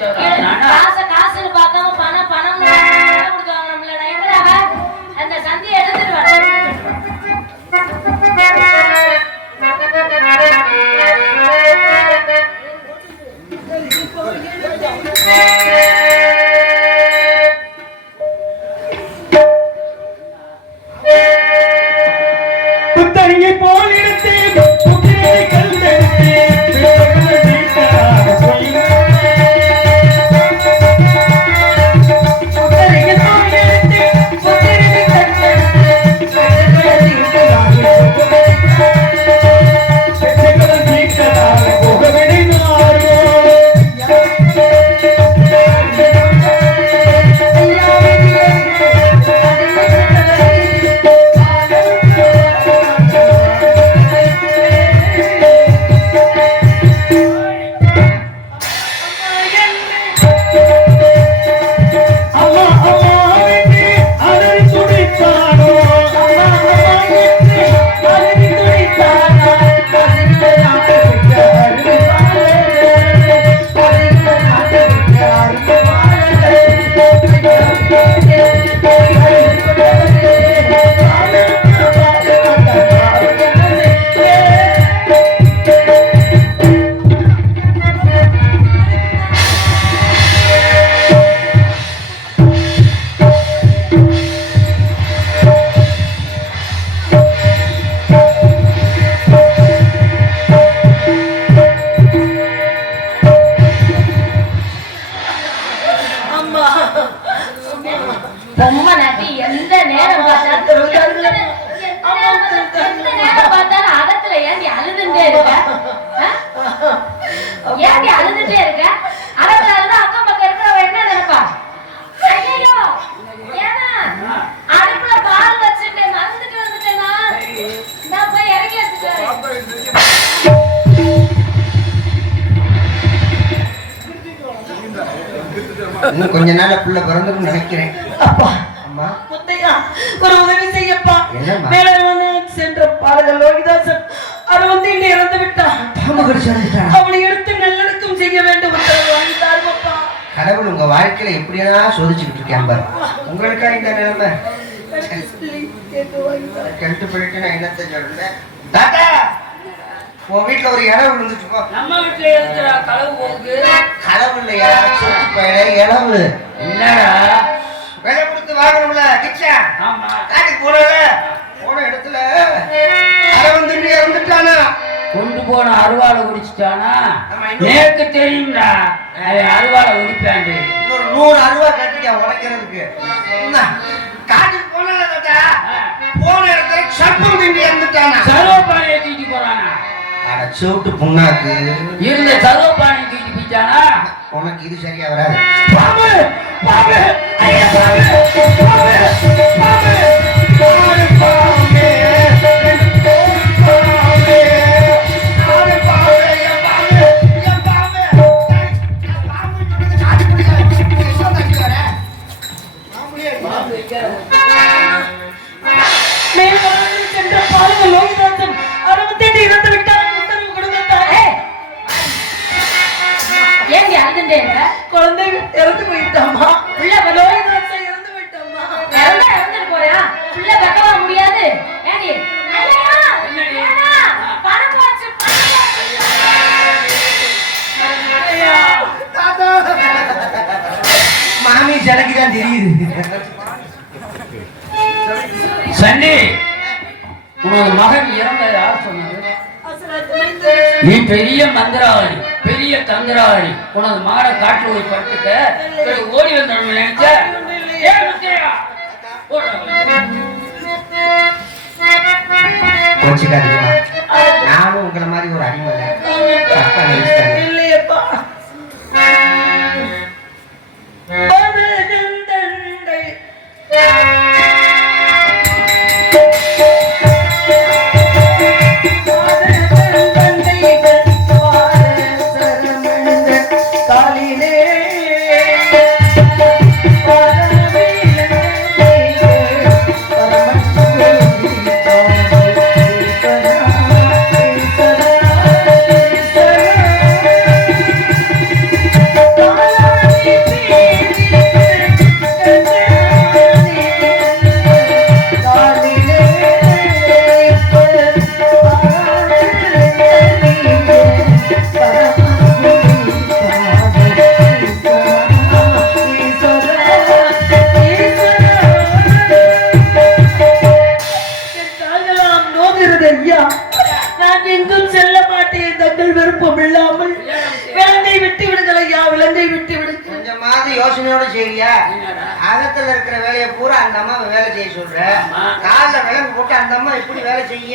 காசுன்னு பார்க்காம பணம் பணம் கொடுக்காங்க நம்மள எங்கடா அந்த சந்தியை எடுத்துட்டு புத்தரியை போல் எடுத்து பொம்மை நாட்டி எந்த நேரம் பார்த்தாலும் அகத்துல ஏண்டி அழுதுட்டே இருக்க ஏண்டி அழுதுட்டே இருக்க அகத்துல அழுது அக்கம் பக்கம் இருக்கிறவ என்ன நினைப்பா ஐயோ ஏன்னா அடுப்புல பால் வச்சுட்டேன் மறந்துட்டு வந்துட்டேனா நான் போய் இறக்கி வச்சுட்டேன் இன்னும் கொஞ்ச நாள் புள்ள பிறந்துன்னு நினைக்கிறேன். அப்பா அம்மா முத்தையா ஒரு உதவி செய்யப்பா. மேலே சென்ற பாடகர் லோகிதாசன் அவர் வந்து இன்று இறந்து விட்டான். பாம்பு கடிச்சு இறந்துட்டான். அவனை எடுத்து நல்லடக்கம் செய்ய வேண்டும் உத்தரவு வாங்கிட்டார் அப்பா. கடவுள் உங்க வாழ்க்கையில எப்படியா சோதிச்சுக்கிட்டு இருக்கேன் பாரு. உங்களுக்கா இந்த நிலைமை கெட்டு போயிட்டு நான் என்னத்தை சொல்றேன். தாத்தா உன் வீட்டுல ஒரு இளவு இருந்துச்சுக்கோ. நம்ம வீட்டுல இருக்கிற களவு போகுது. களவு இல்லையா இளவு என்னடா விலை கொடுத்து வாங்கணும்ல கிச்சா. காட்டுக்கு போன இடத்துல அரவன் திண்டி இறந்துட்டானா. கொண்டு போன அருவாளை குடிச்சிட்டானா நேருக்கு தெரியும்டா. அருவாளை குடிப்பாண்டு இன்னொரு 100 அருவா கட்டிக்க உடைக்கிறதுக்கு. காட்டுக்கு போனால தாத்தா போன இடத்துல சர்ப்பம் திண்டி இறந்துட்டானா. சர்வப்பானையை தூக்கி போறானா. சோட்டு புண்ணாக்கு இருந்த சர்வப்பானையை தூக்கி போயிட்டானா. உனக்கு இது சரியா வராது. பாபு பாபு ஐயா பாபு பாபு பாபு சென்ற பாருங்க லோகிதாசன் அரவத்தேடி இறந்து விட்டார். உத்தரவு கொடுத்தாரே. ஏண்டி அழுதுட்டே இருக்க? குழந்தை இறந்து போயிட்டாமா. உள்ள லோகிதாசன் இறந்து போயிட்டாமா. இறந்துட்டு போறியா? உள்ள வைக்கவா முடியாது? ஏண்டி பணம் போச்சு மாமி ஜனக்குதான் தெரியுது. சன்னி உனது மகன் இறந்த யார் சொன்னது? நீ பெரிய மந்திரவாதி பெரிய தந்திரவாதி. உனது மகனை காட்டு போய் படுத்துக்க ஓடி வந்த நினைச்ச கோச்சிக்காதீங்கம்மா. நானும் உங்களை மாதிரி ஒரு அடிமை தப்பா நினைச்சிட்டேன். இல்லையப்பா விட்டு விடு. கொஞ்சமாவது யோசனையோட செய்யா. அகத்துல இருக்கிற வேலையை பூரா அந்த அம்மா வேலை செய்ய சொல்ற. கால்ல விலங்கு போட்டு அந்த அம்மா இப்படி வேலை செய்ய.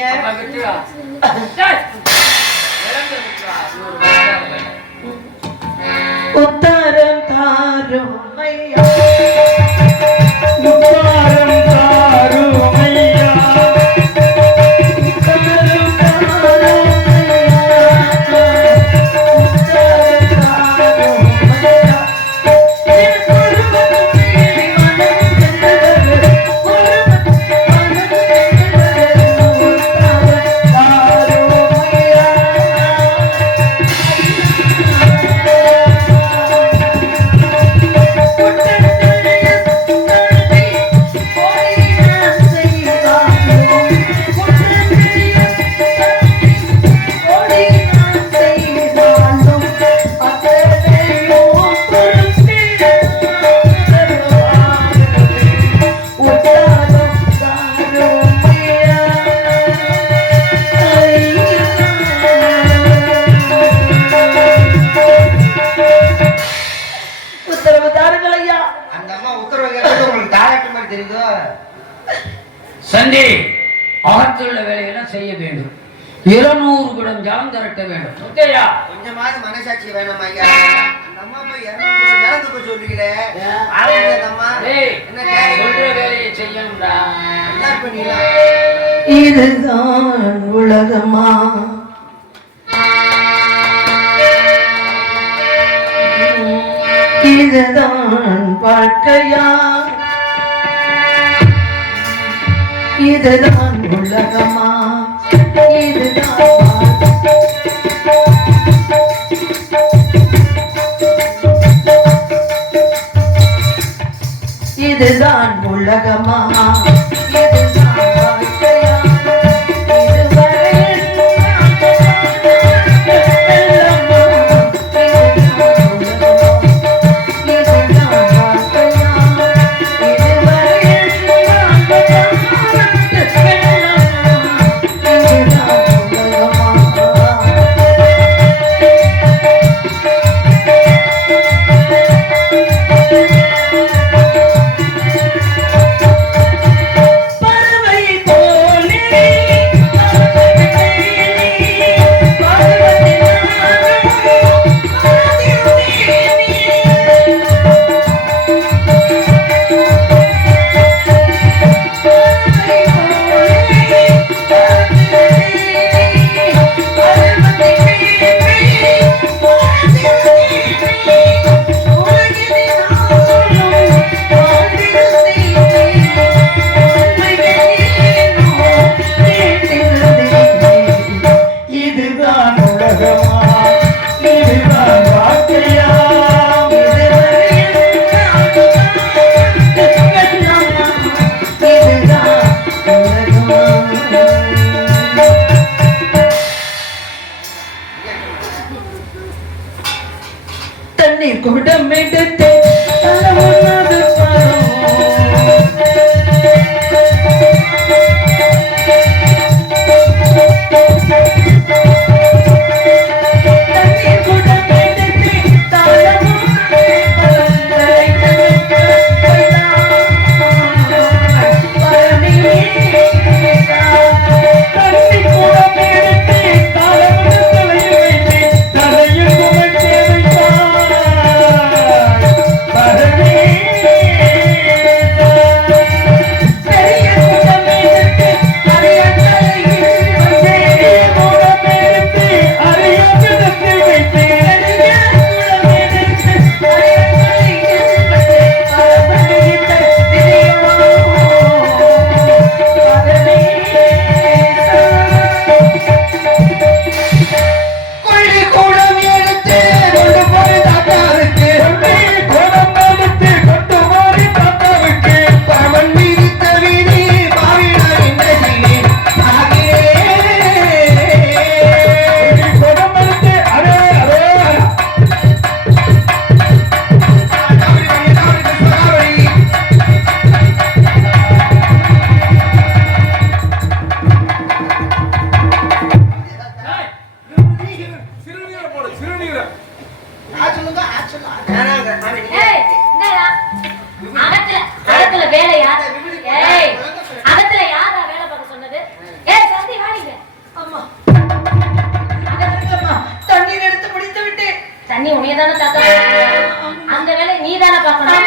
உத்தரம் தாரும் ஐயா, உத்தரம் தாரும் ஐயா, உத்தரம் தாரும் சண்டி அகத்துள்ள வேலையெல்லாம் செய்ய வேண்டும். 200 குடம் ஜலம் திரட்ட வேண்டும். கொஞ்சமாவது மனசாட்சி வேணும் ஐயா. அந்த அம்மா போய் 200 குடம் ஜலம் தூக்க சொல்றீங்களே, என்ன சொல்ற வேலையை செய்யணும்டா. இதுதான் உலகமா, இதுதான் வாழ்க்கையா, இதுதான் உலகமா, இதுதான் உலகமா, இதுதான் வாழ்க்கையா, தண்ணீர் குடம் எடுத்து ஏய், இந்தாடா. அகத்துல வேலையா? ஏய், அகத்துல யாரா வேலை பார்க்க சொன்னது? ஏய், சந்தி வாடிங்க. அம்மா அகத்துல தண்ணீர் எடுத்து முடித்து விட்டேன். தண்ணி உன்னைய தானே தாத்தா. அந்த வேலை நீ தானே பார்க்கணும்.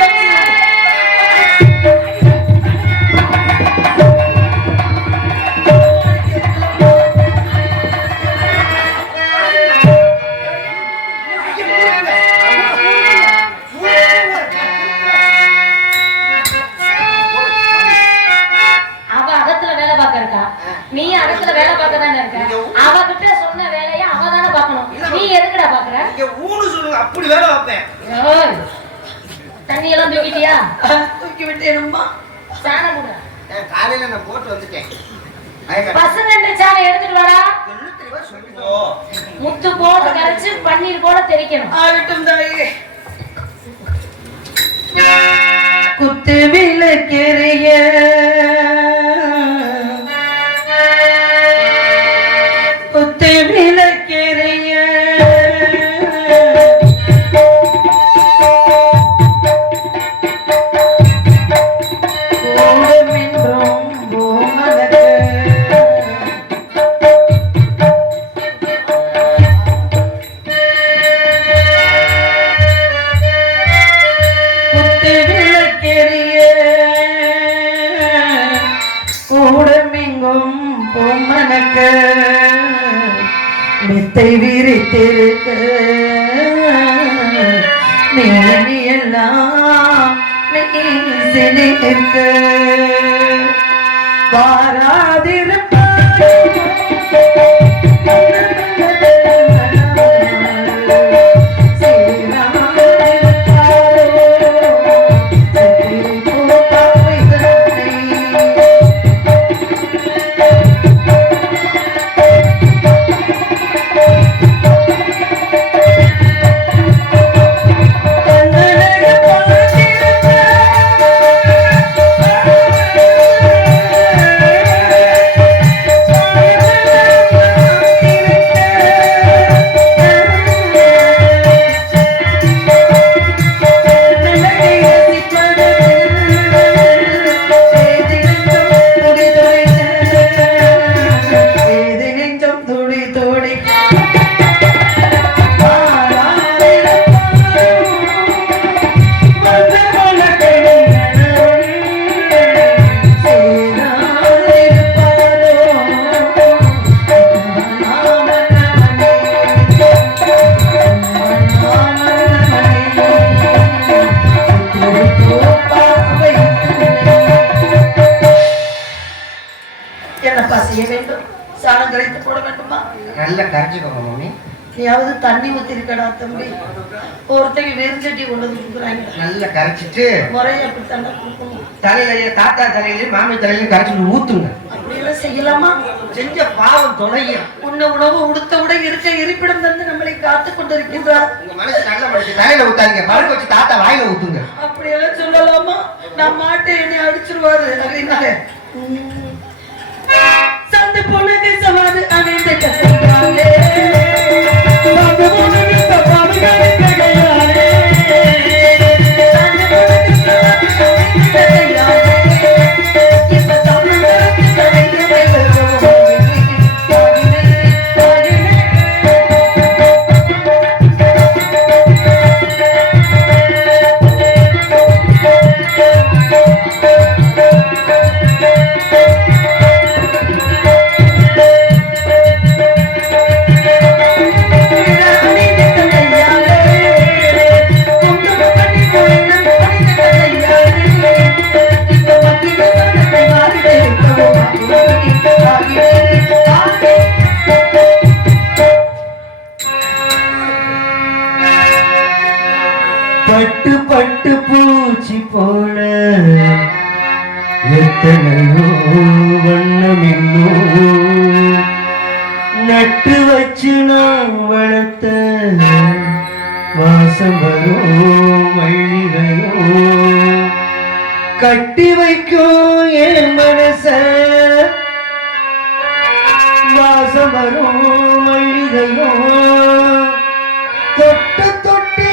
அவ அகத்துல வேலை பார்க்க இருக்கா, நீ அகத்துல வேலை பார்க்க தானே இருக்க. அவகிட்ட சொன்ன வேலையை அவ தானே பார்க்கணும். நீ எதுக்குடா பாக்குற? சொல்லுங்க அப்படி வேலை வைப்பேன். ஏய், தண்ணி எல்லாம் தூக்கிட்டியா? தூக்கி விட்டேன் அம்மா. சாணம் போடுற. காலையில நான் போட்டு வந்துட்டேன். பசங்க சாணம் எடுத்துட்டு வாடா. முத்து போல கரைச்சு பன்னீர் போல தெரிக்கணும். ஆகட்டும் தாயே. குத்து விளக்கெரிய குத்து விளக்கெரிய ஓடமென்றும் பூமலக குத்து விளக்கெரிய கூடமெங்கும் பொம்மனக்க மித்தை விரித்திருக்க மேனி எல்லாம் மெய்சிலிருக்க என்னப்பா செய்ய வேண்டும்? சாணம் கரைத்து போட வேண்டுமா? நல்லா கரைச்சிக்கோங்க மம்மி. நீயாவது தண்ணி ஊத்திருக்கடா தம்பி. ஒருத்தங்க வெறுஞ்சட்டி கொண்டு வந்து கொடுக்குறாங்க. நல்லா கரைச்சிட்டு முறையை அப்படி தண்ணி கொடுக்கணும். தலையில தாத்தா தலையில மாமி தலையில கரைச்சிட்டு ஊத்துங்க. அப்படியெல்லாம் செய்யலாமா? செஞ்ச பாவம் தொலையும். உன்ன உணவு உடுத்த உடை இருக்க இருப்பிடம் தந்து நம்மளை காத்து கொண்டிருக்கின்றார். உங்க மனசு நல்ல மனசு. தலையில ஊத்தாதீங்க, பருகு வச்சு தாத்தா வாயில ஊத்துங்க. அப்படியெல்லாம் சொல்லலாமா? நான் மாட்டேன், என்னை அடிச்சிருவாரு அப்படின்னாலே. சந்து பொண்ணுக்கு சவாது அணைந்த கதையாலே சந்து பொண்ணுக்கு சவாது அணைந்த கையாலே சந்து பொண்ணுக்கு சவாது அணைந்த கையாலே இப்ப தமிழ்நாட்டு கதையை பட்டு பட்டு பூச்சி போல எத்தனையோ வண்ணம் இன்னும் நட்டு வச்சு நான் வளர்த்த வாசம் வரும் மல்லிகையோ கட்டி வைக்கும் என் மனச வாசம் வரும் மல்லிகையோ தொட்டு தொட்டு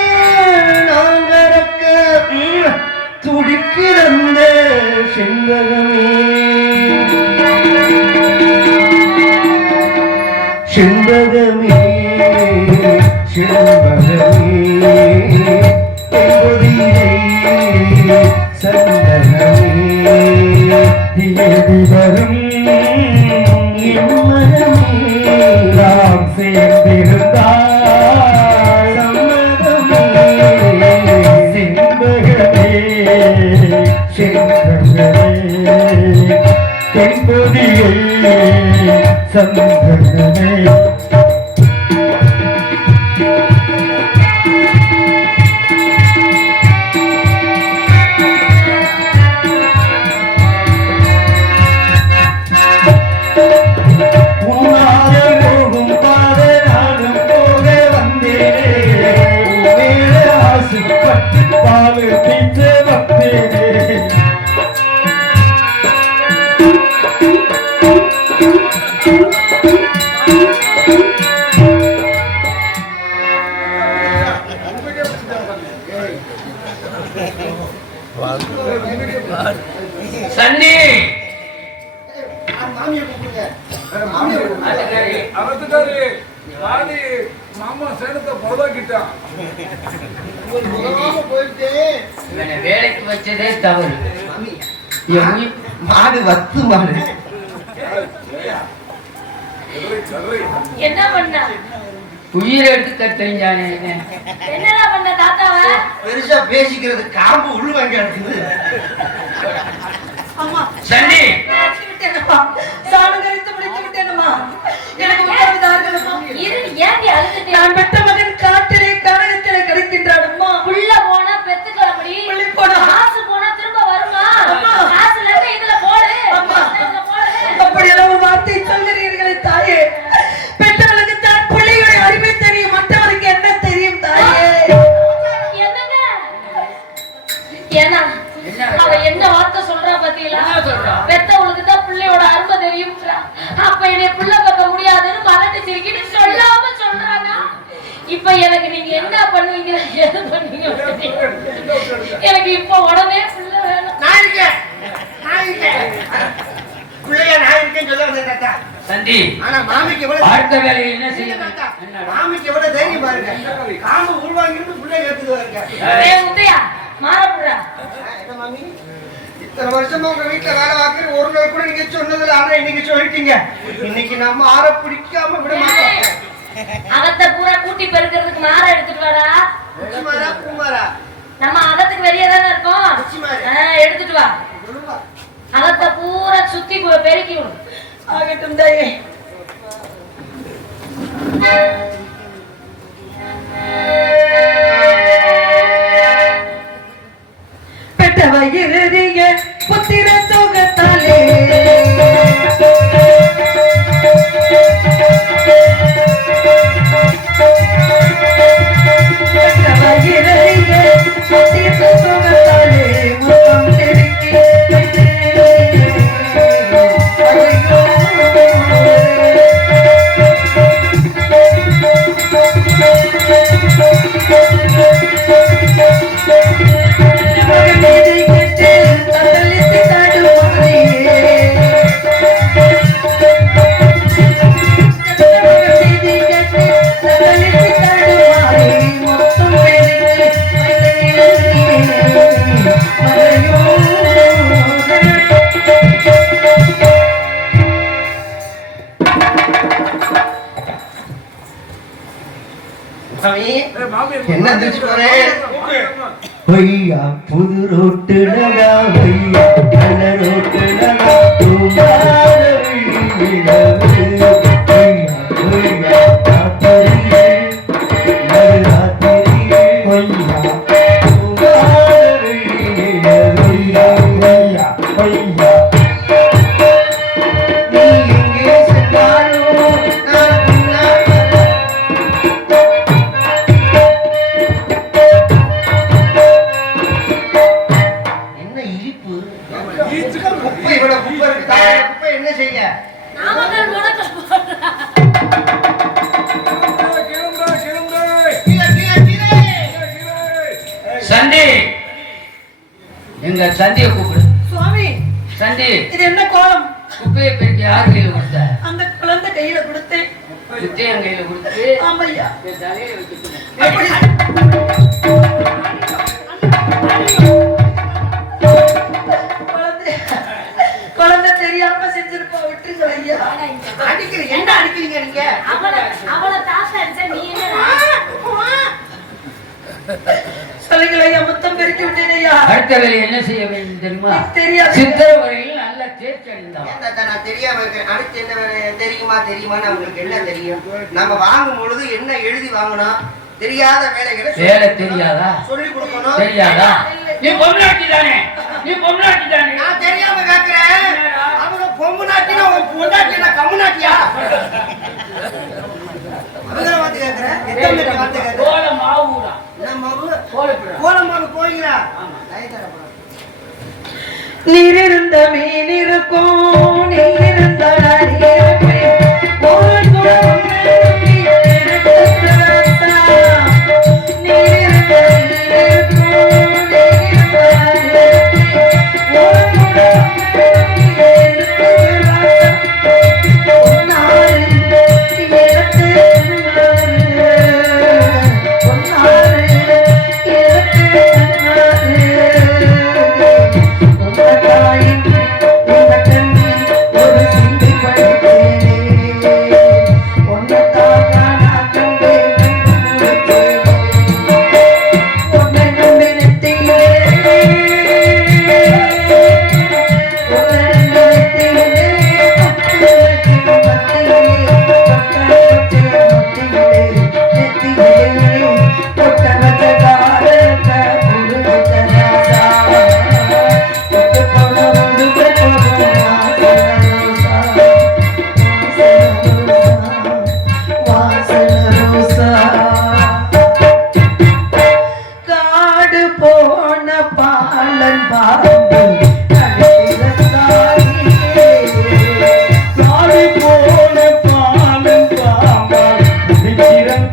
சந்திரனே சன்னி மாமா சேனத்தை பொழுதாக்கிட்டான். இவனை வேலைக்கு வச்சதே தவறு. மாடு வத்து மாடு என்ன பண்ண உயிரை எடுத்து கத்தறிஞ்சானே. என்னடா பண்ண தாத்தாவ பெருசா பேசிக்கிறது காம்பு உள்ளுவாங்க இருக்குது. அம்மா சன்னி விட்டேனம்மா, சாணம் கரைத்து முடித்து விட்டேனம்மா. எனக்கு உத்தரவிதார்களம்மா. இரு ஏன்டி அழுதுட்டே நான் பெற்ற மகன் காட்டிலே கனகத்திலே கிடைக்கின்றான் அம்மா. புள்ள போனா பெத்துக்கிழமடி புள்ளி போனா. காசு போனா திரும்ப வருமா அம்மா. காசுல இருந்து இதுல போடு அம்மா. இதுல போடு அப்படியெல்லாம் ஒரு வார்த்தை சொல்கிறீர்களே தாயே. பெற்றவளுக்கு தான் பிள்ளையுடைய அருமை தெரியும், மற்றவருக்கு என்ன தெரியும் தாயே? என்னங்க ஏன்னா அவ என்ன வார்த்தை சொல்றா பாத்தீங்களா? என்ன சொல்றா? பெத்தவளுக்கு தான் பிள்ளையோட அருமை தெரியும்ன்றா. அப்ப என்னை புள்ள பார்க்க முடியாதுன்னு மறந்து சிரிக்கிட்டு சொல்லாம சொல்றானா? இப்ப எனக்கு நீங்க என்ன பண்ணுவீங்க எது பண்ணுவீங்க? எனக்கு இப்ப உடனே புள்ள வேணும். நான் இருக்கேன் பிள்ளையா நான் இருக்கேன்னு சொல்ல வந்தேன் தாத்தா. சந்தி ஆனா மாமிக்கு எவ்வளவு அடுத்த வேலையை என்ன செய்ய தாத்தா, மாமிக்கு எவ்வளவு தைரியம் பாருங்க. காம்பு உள்வாங்கிட்டு பிள்ளை ஏத்துது வருங்க. ஏய் உதயா மாறப்புறா என்ன மாமி இத்தனை வருஷமா உங்க வீட்டுல வேலை பார்க்கறது ஒரு நாள் கூட நீங்க சொன்னதில்ல. ஆனா இன்னைக்கு சொல்லிட்டீங்க. இன்னைக்கு நம்ம ஆற பிடிக்காம விட மாட்டோம். அகத்தை பூரா கூட்டி பெருக்கிறதுக்கு மாற எடுத்துட்டு வாடா. உச்சிமாரா பூமாரா நம்ம அகத்துக்கு வெளியே தானே இருக்கோம். எடுத்துட்டு வா. அகத்தை பூரா சுத்தி பெருக்கி விடும். ஆகட்டும் தாயே. பெற்ற வயிறிய புத்திர சோகத்தாலே பெற்ற வயிறிய புத்திர சோகத்தாலே முத்தம் தெருக்கி என்ன பொய்யா புது ரோட்டுலடா பொய்யா நல்ல ரோட்டுலடா தூங்காத விழிவிடவு பொய்யா பொய்யா ராத்திரியே நடுராத்திரியே பொய்யா தூங்காத விழிவிடவு பொய்யா பொய்யா நீ எங்கே சென்றாலும் நான் பின்னால் குப்பை இவ்வளவு குப்பை இருக்கு. குப்பை என்ன செய்ய? நாமக்கல் முடக்க போடுறா. கீழே, கீழே, கீழே. சந்தி எங்க சந்தியை கூப்பிடு. சுவாமி, சந்தி இது என்ன கோலம்? குப்பையை பெருக்கி யார் கையில கொடுத்த? அந்த குழந்தை கையில கொடுத்தேன். சுத்தியன் கையில கொடுத்து ஆமையா, என் தலையில வச்சுக்கணும். அப்படி குழந்தை தெரியாம செஞ்சிருப்பா, விட்டுருங்க ஐயா. அடிக்கிறீங்க, என்ன அடிக்கிறீங்க நீங்க? அவளை தாத்தா அடிச்சா நீ என்ன? சொல்லுங்கள் ஐயா, முத்தம் பெருக்கி விட்டேன் ஐயா. அடுத்த வேலை என்ன செய்ய வேண்டும் தெரியுமா? தெரியாது. சித்திரை வரையில் நல்ல நல்ல தேர்ச்சி அடைந்தவன். ஏன் தாத்தா நான் தெரியாம இருக்கேன்? அடுத்து என்ன வேணும்? தெரியுமான்னு அவங்களுக்கு என்ன தெரியும்? நம்ம வாங்கும் பொழுது என்ன எழுதி வாங்கணும்? தெரியாத வேலைகளை வேலை தெரியாதா? சொல்லி கொடுக்கணும். தெரியாதா? நீ பொம்னாட்டி தானே? நான் தெரியாம கேக்குறேன். அவங்க பொம்பு நாட்டினா பொண்டாட்டினா கம்மு நாட்டியா? அவங்கள வார்த்தை கேக்குறேன். எத்தனை வார்த்தை கேக்குறேன்? கோல மாவுடா. என்ன மாவு? கோலப்புடா. கோலமாவு போய்ங்களா? ஆமா. நீரிருந்த மீன் இருக்கும், நீரிருந்த நரி இருக்கும். ஒரு குடம் நீரிருந்த நீரிருந்த நீர் இருக்கும், நீரிருந்த நரி இருக்கும். ஒரு குடம் பொன்னாறு எடுத்து பொன்னாறு எடுத்து ஒரு சிந்தி படித்தேனே ஒன்னதாக நான் ஒன்னை நம்பி நெத்தியே காடு போன பாலன் பாம்பு காடு போன பாலன்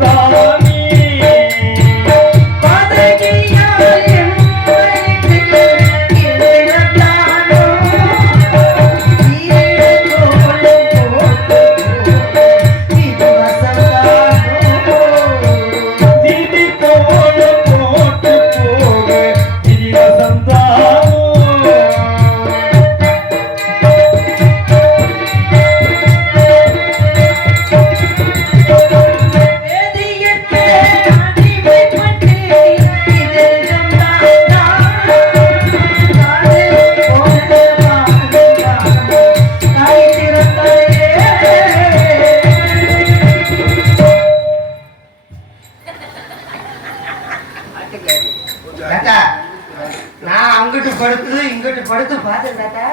பாம்பு பதகியால் எம்மைக்கு இழைத்தானோ ஈரத்தோளும் போட்டு இது வசந்தானோ திதி போல போட்டு போக இது வசந்தானோ. வேதியற்கே அடிமைப்பட்டு இதெல்லாம் காடு போன பாலன் கை திறந்தாயே. தாத்தா நான் அங்கிட்டு படுத்து இங்கிட்டு படுத்து பார்த்தேன் தாத்தா.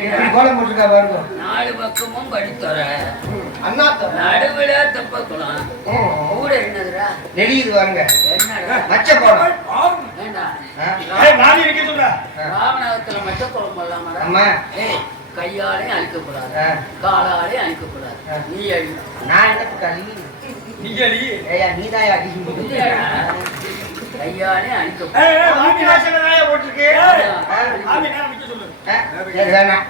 எப்படி கோலம் போட்டுருக்கா பாருங்க. 4 பக்கமும் படித்தொர. அண்ணா நடுவுல தப்பக்குளம். ஊட என்னதுடா? நெளியுது பாருங்க. என்னடா? மச்ச கோலம். ஏண்டா? நானே வைக்க சொல்ற ராமநாதத்துல மச்ச குளம் போடலாமாடா? அம்மா. ஏய், கையாலே அழிக்கக்கூடாது, ஆ. காலாலே அழிக்கக்கூடாது. ஆ. நீ அழி. நான் என்ன கலி? நீங்களி ஏயா நீதாயா அடி. கையாலே அழிக்கக்கூடாது. மாமி வாசல்ல தாயா போட்டுருக்கு. ஆமி நான் வைக்க சொல்லு. சரி வேணாம்.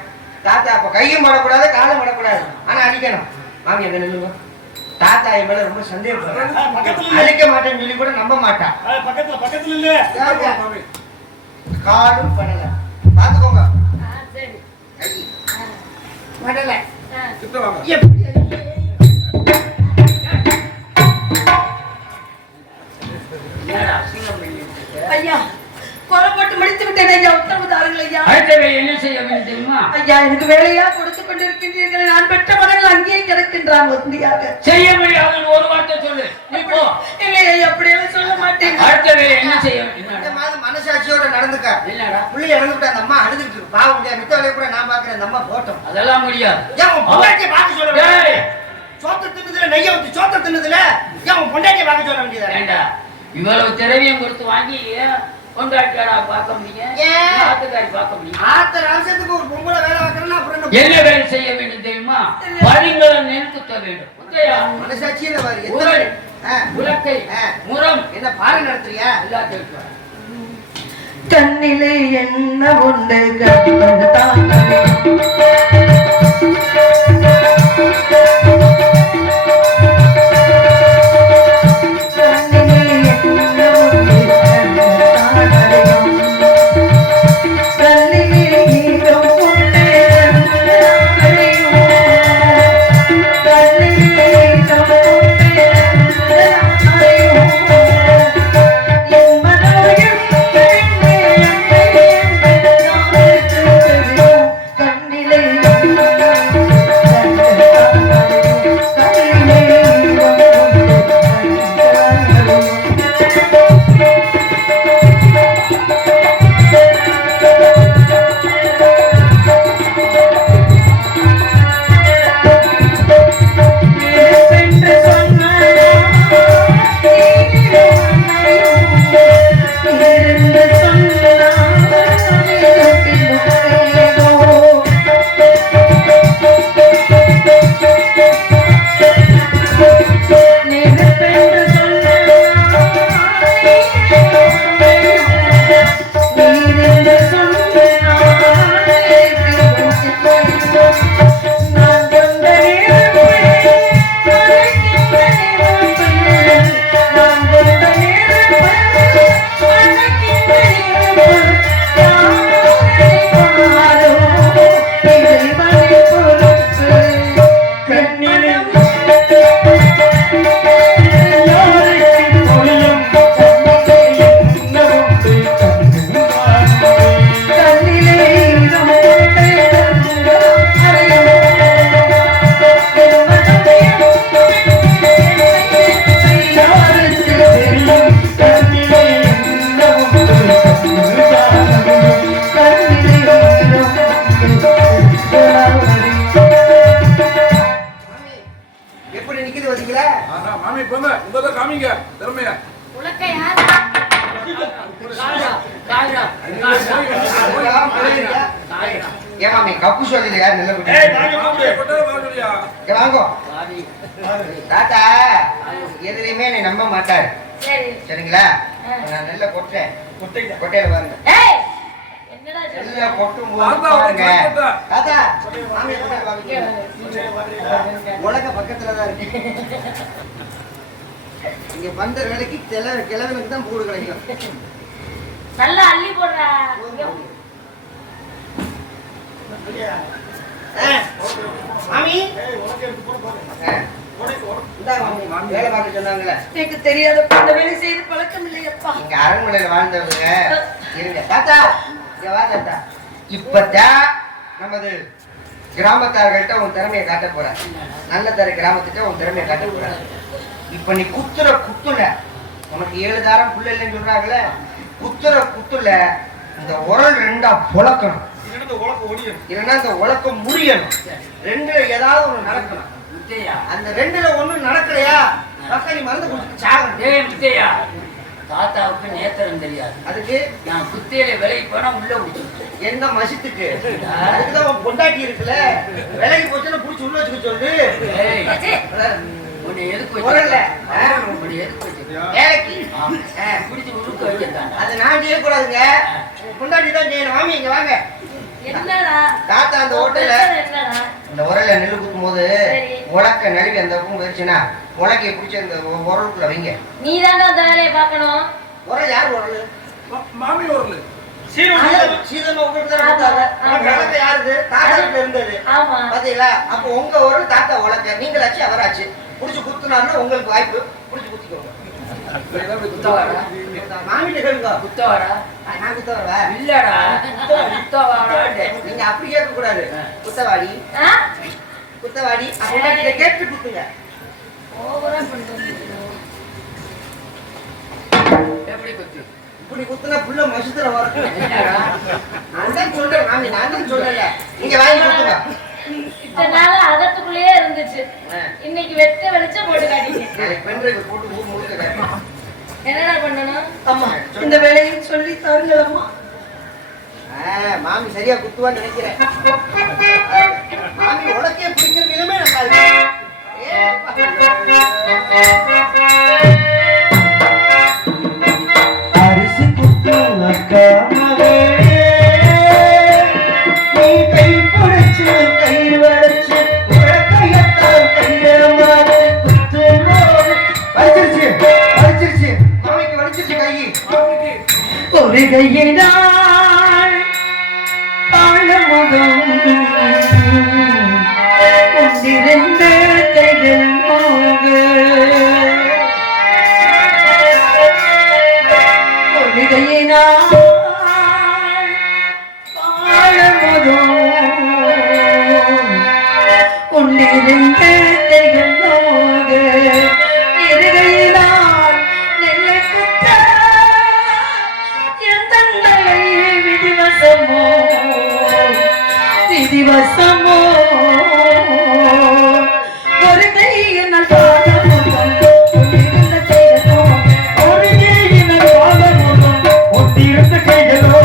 தாத்தா அப்ப கையும் படக்கூடாது காலும் படக்கூடாது. ஆனா அடிக்கணும். மாமி அங்க நில்லுங்க. தாத்தா என் மேல ரொம்ப சந்தேகப்படுறாங்க. பக்கத்துல அழிக்க மாட்டேன்னு சொல்லி கூட நம்ப மாட்டா. பக்கத்துல இல்ல காலும் படல. பாத்துக்கோங்க. சரி. கை படல. கிட்ட வாங்க. எப்படி என்னடா அசிங்கம் பண்ணிட்டு இருக்க? ஐயா கோலம் போட்டு முடித்து விட்டேன் ஐயா, உத்தரவு தாருங்கள் ஐயா. அடுத்த வேலை என்ன செய்ய வேண்டும் தெரியுமா? ஐயா எனக்கு வேலையா கொடுத்துக் கொண்டிருக்கின்றீர்கள். நான் பெற்ற மகன் அங்கேயே கிடக்கின்றான் ஒன்றியாக. செய்ய முடியாதுன்னு ஒரு வார்த்தை சொல்லு. நீ போ. இல்லை ஐயா அப்படியெல்லாம் சொல்ல மாட்டேன். அடுத்த வேலை என்ன செய்ய வேண்டும்? இந்த என்னடா? மாதிரி மனசாட்சியோட நடந்துக்க. என்னடா? புள்ளி இறந்துட்டு அந்த அம்மா அழுதுட்டு இருக்கு. பாவம் முடியாது. மித்த வேலையை கூட நான் பாக்குறேன். அந்த அம்மா போட்டோம். அதெல்லாம் முடியாது. ஏன் உன் பொண்டாட்டியை பார்க்க சொல்ல டேய், வேண்டியது? சோத்த தின்னதுல நெய்ய ஊத்தி சோத்த தின்னதுல ஏன் உன் பொண்டாட்டியை பார்க்க சொல்ல வேண்டியதா? ஏண்டா இவ்வளவு திரவியம் கொடுத்து வாங்கி கொண்டாட்டியாடா பார்க்க முடியும்? ஏன்? ஆத்துக்காரி பார்க்க முடியும்? ஆத்தர் அவசரத்துக்கு ஒரு பொம்பளை வேலை பார்க்கறேன்னா அப்புறம் என்ன? என்ன வேலை செய்ய வேண்டும் தெரியுமா? பரிங்களை நிறுத்த வேண்டும். உதயா, மனசாட்சியில பாரு. உரல், ஆ. உலக்கை, ஆ. முரம் என்ன பாரு நடத்துறியா? எல்லாத்தையும் வா. கண்ணிலே என்ன உண்டு கண்கள் தானே கண்ணிலே ஏன் மாமி கப்பு சொல்லலையா நல்ல குட்டி ஏய் வாங்க கூப்பிடு பட்டாலும் வாங்கலையா? இங்க வாங்கோ தாத்தா எதுலையுமே நீ நம்ப மாட்டாரு சரி. சரிங்களா நான் நல்ல கொட்டேன் கொட்டைங்க கொட்டையில பாருங்க ஏய், என்னடா சொல்ற? நல்லா கொட்டும் போது தாத்தா, பாருங்க தாத்தா. தாத்தா மாமி கொட்டையில பாருங்க. உலக பக்கத்துல தான் இருக்கு இங்க வந்த வேலைக்கு கிழவனுக்கு தான் பூடு கிடைக்கும் நல்லா அள்ளி போடுறா. மாமி ஏய் உனக்கு எடுத்து போடு பாரு இந்தாங்க மாமி வேலை பார்க்க சொன்னாங்களே எனக்கு தெரியாத அந்த வேலை செய்து பழக்கம் இல்லையப்பா. இங்க அரண்மனையில வாழ்ந்தவங்க இருங்க தாத்தா இங்க வா தாத்தா இப்பதான் நமது கிராமத்தார்கள்ட்ட உன் திறமையை காட்ட போற நல்ல தர கிராமத்துட்ட உன் திறமையை காட்ட போற இப்ப நீ குத்துற குத்துல உனக்கு 7 தாரம் புள்ள இல்லைன்னு சொல்றாங்களே குத்துற குத்துல இந்த உரல் ரெண்டா புழக்கணும் இந்த உலக ஓடியும் இல்லைன்னா இந்த உலக்கம் முறியணும் ரெண்டுல ஏதாவது ஒண்ணு நடக்கணும் முத்தையா, அந்த ரெண்டுல ஒண்ணு நடக்கலையா பக்கம் நீ மருந்து குடிச்சு சாகணும் டேய் முத்தையா, தாத்தாவுக்கு நேத்திரம் தெரியாது. அதுக்கு நான் குத்தையில விலைக்கு போனா உள்ள முடிச்சு என்ன மசித்துக்கு அதுக்குதான் உன் பொண்டாட்டி இருக்குல்ல விலைக்கு போச்சுன்னா புடிச்சு உள்ள வச்சுக்க சொல்லு உன்னை எதுக்கு உரல்ல, வச்சு உன்னை எதுக்கு வச்சு வேலைக்கு பிடிச்சி உழுக்க வைக்கிறாங்க. அது நான் செய்யக்கூடாதுங்க உன் பொண்டாட்டி தான் செய்யணும் மாமி இங்க வாங்க என்னடா தாத்தா அந்த ஹோட்டல்ல என்னடா? அந்த உரல்ல நெல்லு குத்தும் போது சரி. உலக்க நழுவி அந்த பக்கம் போயிடுச்சுன்னா உலக்கையை பிடிச்சி அந்த உரலுக்குள்ள வைங்க நீதான்டா அந்த வேலையை பார்க்கணும். உரல் யார் உரல் மாமி வரல. சீதம் உங்களுக்கு தான் கொடுத்தாங்க உலக்க யாருது தாத்தா கிட்ட இருந்தது ஆமா. பாத்தீங்களா அப்போ உங்க உரல் தாத்தா உலக்க நீங்களாச்சு அவராச்சு புடிச்சு குத்துனாருன்னா உங்களுக்கு வாய்ப்பு புடிச்சு குத்திக்கோங்க குத்தவாடா, மாமிட்ட கேளுங்க குத்தவாடா, நான் குத்தவரவா இல்லடா குத்தவாடா. நீங்க அப்படி கேட்க கூடாது குத்தவாடி ஆ? குத்தவாடி அப்படின்னா கேட்டு குத்துங்க ஓவரா பண்றது. எப்படி குத்து? இப்படி குத்துனா புள்ள மசுத்துல வரும் என்னடா? நான் தான் சொல்றேன் மாமி நான் தான் சொல்லல நீங்க வாங்கி குத்துங்க இத்தனை நாள் அகத்துக்குள்ளேயே இருந்துச்சு. இன்னைக்கு வெட்ட வெளிச்சம் போட்டு காட்டிங்க. நாளைக்கு பெண்ட்ரைவ் போட்டு ஊர் முழுக்க கேட்போம் என்னடா பண்ணணும்? அம்மா இந்த வேலையை சொல்லி தாருங்களம்மா. மாமி சரியா குத்துவான்னு நினைக்கிறேன் மாமி உனக்கே பிடிக்கிற விதமே நல்லா இருக்கு அரிசி குத்து அக்காமவே நீ கை பிடிச்சு கை வளைச்சு கையத்தான் கையமாறு குத்து வலிச்சிருச்சு வலிச்சிருச்சு மாமிக்கு வலிச்சிருச்சு கை ஒரு கையினால் பாழமுகம் கொண்டிருந்த கைகள் மோக ஒரு கையினால் பாழமுகம் கொண்டிருந்த கைகள் மோக இருகையினால் நெல்லை குத்த விதிவசமோ ஒரு கையினால் பாதமுகம் ஒன்றிருந்த கைகளோ ஒரு கையினால் பாதமுகம் ஒன்றிருந்த கைகளோ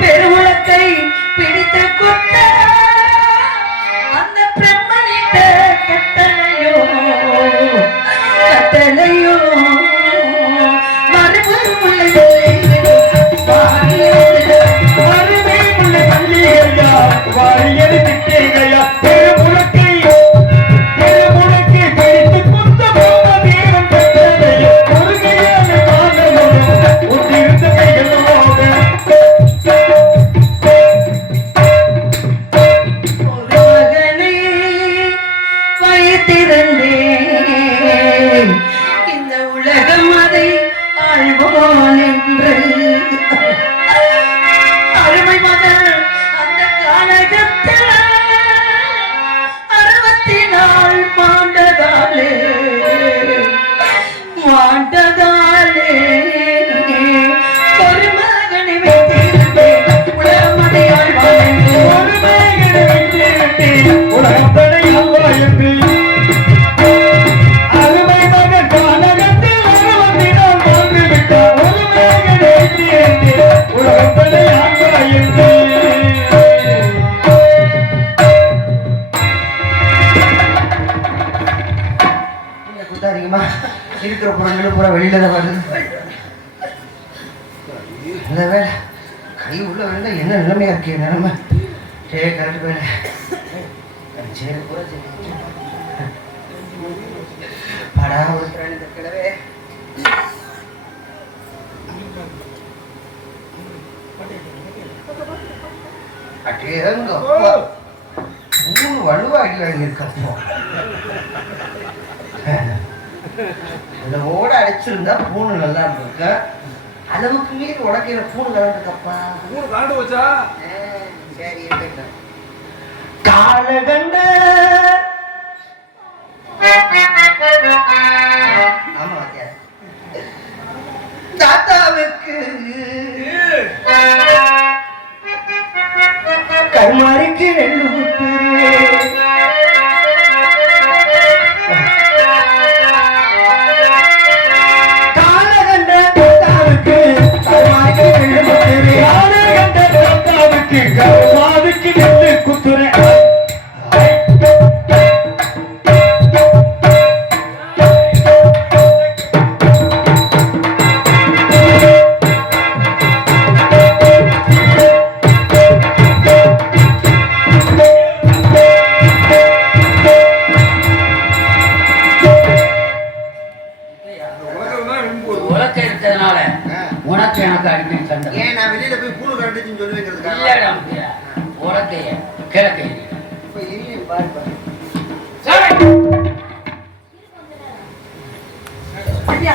பெருவுளத்தை பிடித்து கொட்ட அந்த பிரம்மனிட்ட கட்டளையோ மறுபுள்ள மறுபுள்ள பள்ளியா வாரியது திட்டேகையா பெருவுளத்தை இருக்கிற புறங்களும் பூரா வெளியில தான் வருது. நல்ல வேலை கை உள்ள வேண்டா என்ன நிலைமையா இருக்கு நிலைமை. சரி கரெக்ட் போயில சரி பூரா சரி படா ஒரு பிராணி தக்கலவே அட்டேங்க பூணு வலுவாகி வாங்கியிருக்கப்போ அந்த ஓட அடிச்சிருந்தா பூணு நல்லா இருந்திருக்க. அளவுக்கு மீறி உடக்கிற பூணு கலந்துக்கப்பா. மூணு கலண்டு வச்சா சரி இருக்கட்டும். காலகண்ட ஆமா தாத்தாவுக்கு கருமாரிக்கு ரெண்டு காலகண்ட தாத்தாவுக்கு கருமாரிக்கு ரெண்டு குத்துரு. காலகண்ட தாத்தாவுக்கு கருமாரிக்கு ரெண்டு குத்துரு. உலக்க இருக்கிறதுனால உனக்கு எனக்கு அடிக்கடி சண்டை. ஏன் நான் வெளியில போய் பூணு கண்டுச்சுன்னு சொல்லுவேங்கிறதுக்காக இல்லடா உலக்கைய கிழக்கை இப்ப இனி பாரு பாரு. ஐயா,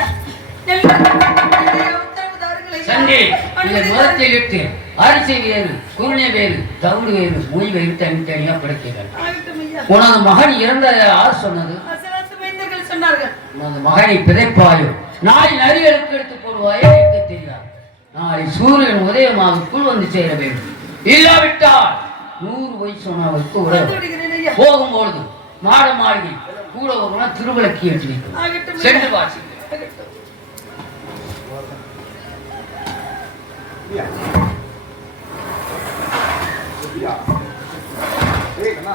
என்னுடைய உத்தரவுதாரர்களை சண்டி இந்த முகத்தில் இட்டு அரிசி வேறு குருணை வேறு தவுடு வேறு மொய் வேறு தனித்தனியா பிடிக்கிறார். ஆகட்டும் ஐயா. உனது மகன் இறந்த யார் சொன்னது? அசலாத்து மைந்தர்கள் சொன்னார்கள். உனது மகனை பிதைப்பாயோ நாளை நரிகளுக்கு எடுத்து போடுவாயோ எனக்கு தெரியாது. நாளை சூரியன் உதயமாகக்குள் வந்து சேர வேண்டும். இல்லாவிட்டால் 100 வயசு சொன்னவருக்கு வந்து விடுகிறேன் ஐயா. போகும்பொழுது மாட மாளிகை கூட ஒரு திருவிளக்கி ஏற்றி வைக்கும். ஆகட்டும் ஐயா. சென்று வாசி. ஆகட்டும். ஏய் கண்ணா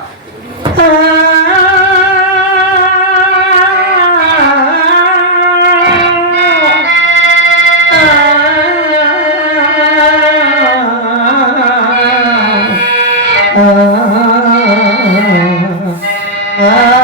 ஆ